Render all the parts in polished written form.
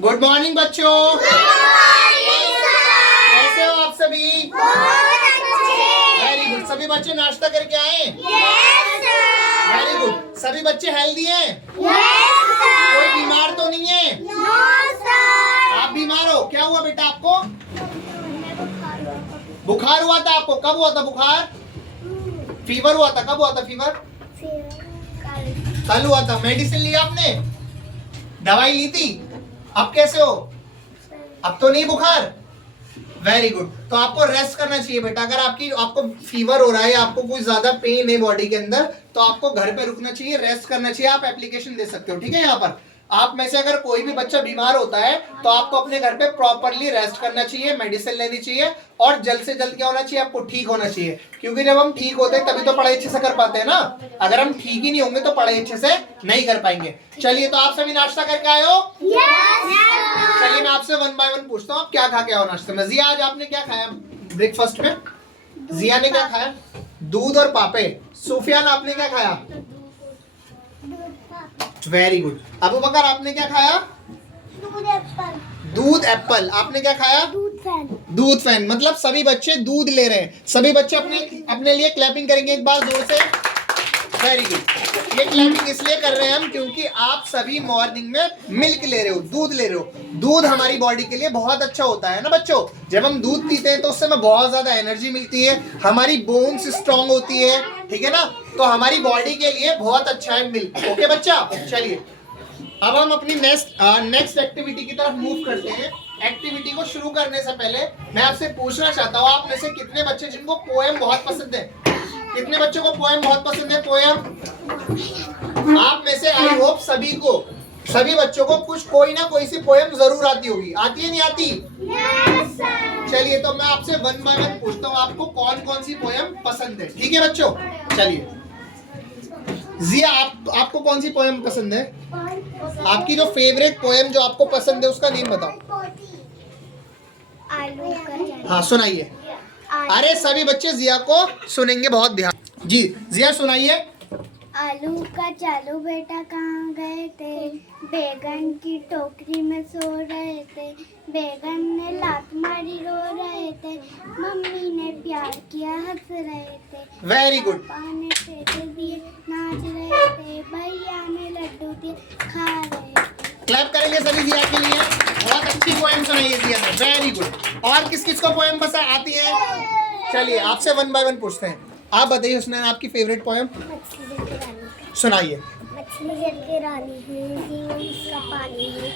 Good morning बच्चों। कैसे हो आप सभी? Very good. सभी बच्चे नाश्ता करके आए? Very good. सभी बच्चे हेल्दी हैं? कोई बीमार तो नहीं है? आप बीमार हो? क्या हुआ बेटा आपको? बुखार हुआ था आपको? कब हुआ था बुखार? फीवर हुआ था? कब हुआ था फीवर? कल हुआ था। मेडिसिन लिया आपने? दवाई ली थी? अब कैसे हो? अब तो नहीं बुखार? Very good. तो आपको रेस्ट करना चाहिए बेटा। अगर आपको फीवर हो रहा है, आपको कोई ज्यादा पेन है बॉडी के अंदर, तो आपको घर पे रुकना चाहिए, रेस्ट करना चाहिए। आप एप्लीकेशन दे सकते हो, ठीक है। यहाँ पर आप में से अगर कोई भी बच्चा बीमार होता है तो आपको अपने घर पे प्रॉपरली रेस्ट करना चाहिए, मेडिसिन लेनी चाहिए और जल्द से जल्द क्या होना चाहिए, आपको ठीक होना चाहिए। क्योंकि जब हम ठीक होते हैं तभी तो पढ़ाई अच्छे से कर पाते हैं ना। अगर हम ठीक ही नहीं होंगे तो पढ़ाई अच्छे से नहीं कर पाएंगे। चलिए, तो आप सभी नाश्ता करके आए हो? चलिए, मैं आपसे वन बाय वन पूछता हूँ, आप क्या खा के आओ नाश्ते में? जिया, आज आपने क्या खाया ब्रेकफास्ट में? जिया ने क्या खाया? दूध और पापे। सुफियान, आपने क्या खाया? Very good. अबू बकर, आपने क्या खाया? दूध एप्पल। आपने क्या खाया? दूध फैन। मतलब सभी बच्चे दूध ले रहे हैं। सभी बच्चे अपने लिए क्लैपिंग करेंगे एक बार जोर से। Very good. ये क्लैपिंग इसलिए कर रहे हैं हम क्योंकि आप सभी मॉर्निंग में मिल्क ले रहे हो, दूध ले रहे हो। दूध हमारी बॉडी के लिए बहुत अच्छा होता है ना बच्चों। जब हम दूध पीते हैं तो उससे हमें बहुत ज्यादा एनर्जी मिलती है, हमारी बोन्स स्ट्रांग होती है, ठीक है ना। तो हमारी बॉडी के लिए बहुत अच्छा है मिल्क। ओके बच्चा, चलिए अब हम अपनी नेक्स्ट एक्टिविटी की तरफ मूव करते हैं। एक्टिविटी को शुरू करने से पहले मैं आपसे पूछना चाहता हूँ, आप में से कितने बच्चे जिनको पोएम बहुत पसंद है? कितने बच्चों को पोएम बहुत पसंद है? पोएम आप में से आई होप सभी बच्चों को कोई ना कोई सी पोएम जरूर आती होगी। आती है नहीं आती? चलिए, तो मैं आपसे वन बाय वन पूछता हूँ, आपको कौन कौन सी पोएम पसंद है, ठीक है बच्चों। चलिए जिया, आपको कौन सी पोएम पसंद है? आपकी जो फेवरेट पोएम जो आपको पसंद है उसका नेम बताओ। हाँ सुनाइए। अरे सभी बच्चे जिया को सुनेंगे, बहुत ध्यान जी। जिया सुनाइए। आलू का चालू बेटा कहाँ गए थे? बैगन की टोकरी में सो रहे थे। बैगन ने लात मारी रो रहे थे। मम्मी ने प्यार किया हंस रहे थे। Very good. पापा ने पेड़े दिए नाच रहे थे। भैया ने लड्डू दिए खा रहे थे। क्लैप करेंगे सभी जिया के लिए। बहुत अच्छी पोएम सुनाई है जिया ने, वेरी गुड। और किस किस को पोएम पसंद आती है? चलिए आपसे वन बाय वन पूछते हैं। आप बताइए हुस्नैन, आपकी फेवरेट पोएम सुनाइए। मछली जल के रानी है, जीवन उसका पानी है,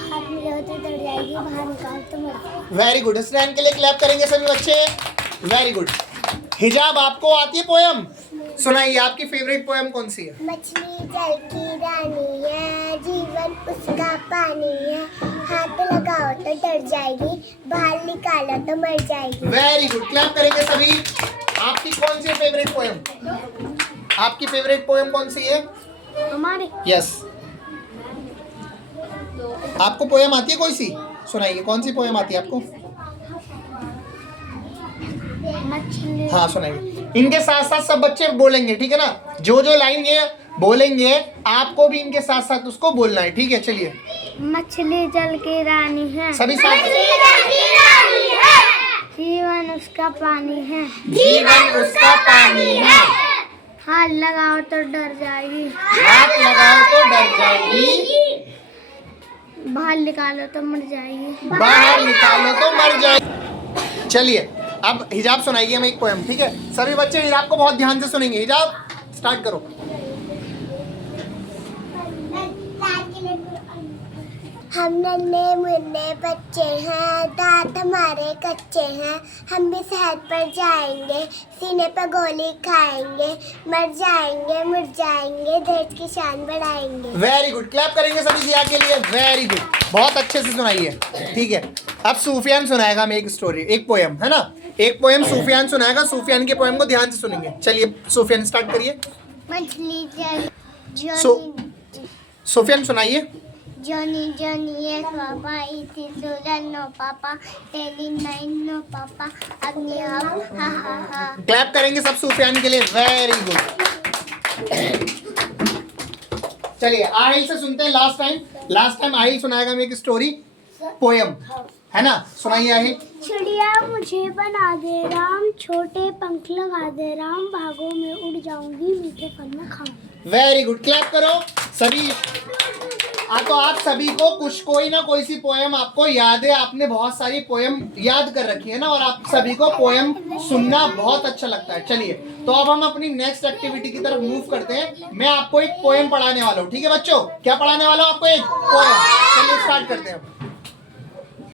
हाथ में रहो तो डर जाएगी, बाहर निकाल तो मर। Very good. हुस्नैन के लिए क्लैप करेंगे सभी बच्चे। Very good. हिजाब, आपको आती है पोएम? सुनाइए, आपकी फेवरेट पोएम कौन सी है? मछली जल की रानी है, जीवन उसका पानी है, हाथ लगाओ तो डर जाएगी, बाहर निकालो तो मर जाएगी। Very good. क्लैप करेंगे सभी। आपकी कौन सी फेवरेट पोएम? आपकी फेवरेट पोएम कौन सी है? हमारे यस। आपको पोएम आती है कोई सी? सुनाइए, कौन सी पोएम आती है आपको? मछली। हाँ सुनाइए। इनके साथ साथ सब बच्चे बोलेंगे, ठीक है ना। जो जो लाइन ये बोलेंगे आपको भी इनके साथ साथ उसको बोलना है, ठीक है। चलिए। मछली जल की रानी है, सभी साथ। जीवन उसका पानी है, जीवन उसका पानी है, हाथ लगाओ तो डर जाएगी, हाथ लगाओ तो डर जाएगी, बाहर निकालो तो मर जाएगी, बाहर निकालो तो मर जाएगी। चलिए अब हिजाब सुनाइए हमें एक पोएम, ठीक है। सभी बच्चे हिजाब को बहुत ध्यान से सुनेंगे। हिजाब स्टार्ट करो। हम नन्हे मुन्ने बच्चे हैं, दांत हमारे कच्चे हैं, हम भी सेहत पर जाएंगे, सीने पर गोली खाएंगे, मर जाएंगे मुर जाएंगे, देश की शान बढ़ाएंगे। Very good. क्लैप करेंगे सभी जिया के लिए। वेरी गुड, बहुत अच्छे से सुनाइए, ठीक है। अब सूफियान सुनाएगा हमें एक स्टोरी, एक पोएम, है ना। एक पोएम सूफियान सुनाएगा। सूफियान के पोएम को ध्यान से सुनेंगे। चलिए सूफियान स्टार्ट करिए। मछली जल सूफियान सुनाइए। Johnny, Johnny, yes, Papa, it is Susan, no, Papa, Telly, nine, no, Papa, Agni, ha, ha, ha. Clap करेंगे सब सूफियान के लिए। Very good. चलिए आहिल से सुनते हैं। लास्ट टाइम आहिल सुनाएगा हमें एक स्टोरी, पोयम, है ना? सुनाइए आहिल। चिड़िया मुझे बना दे राम, छोटे पंख लगा दे राम, भागों में उड़ जाऊंगी, मीठे फल में खाऊंगी। वेरी गुड, क्लैप करो सभी। तो आप सभी को कुछ कोई ना कोई सी पोयम आपको याद है, आपने बहुत सारी पोयम याद कर रखी है ना, और आप सभी को पोयम सुनना बहुत अच्छा लगता है। चलिए तो अब हम अपनी नेक्स्ट एक्टिविटी की तरफ मूव करते हैं। मैं आपको एक पोयम पढ़ाने वाला हूँ, ठीक है बच्चों? क्या पढ़ाने वाला हूँ आपको? एक पोयम। चलिए स्टार्ट करते हैं।